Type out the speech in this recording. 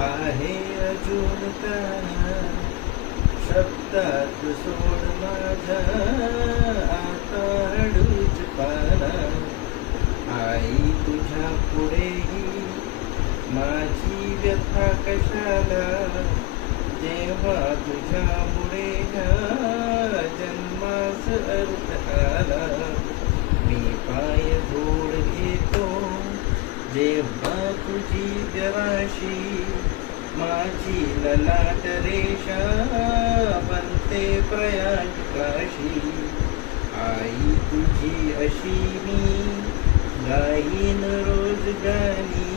आहे अजून तण शब्दात सोड माझ्या आता हळूच पान. आई तुझ्या पुढेही माझी व्यथा कशाला, जेव्हा तुझ्यामुळे ह्या जन्मास अर्थ आला. मी पाय धूळ घेतो जेव्हा तुझी जराशी, माझी ललाट रेषा बनते प्रयाग काशी. आई तुझी अशी मी गाईन रोज गाणी,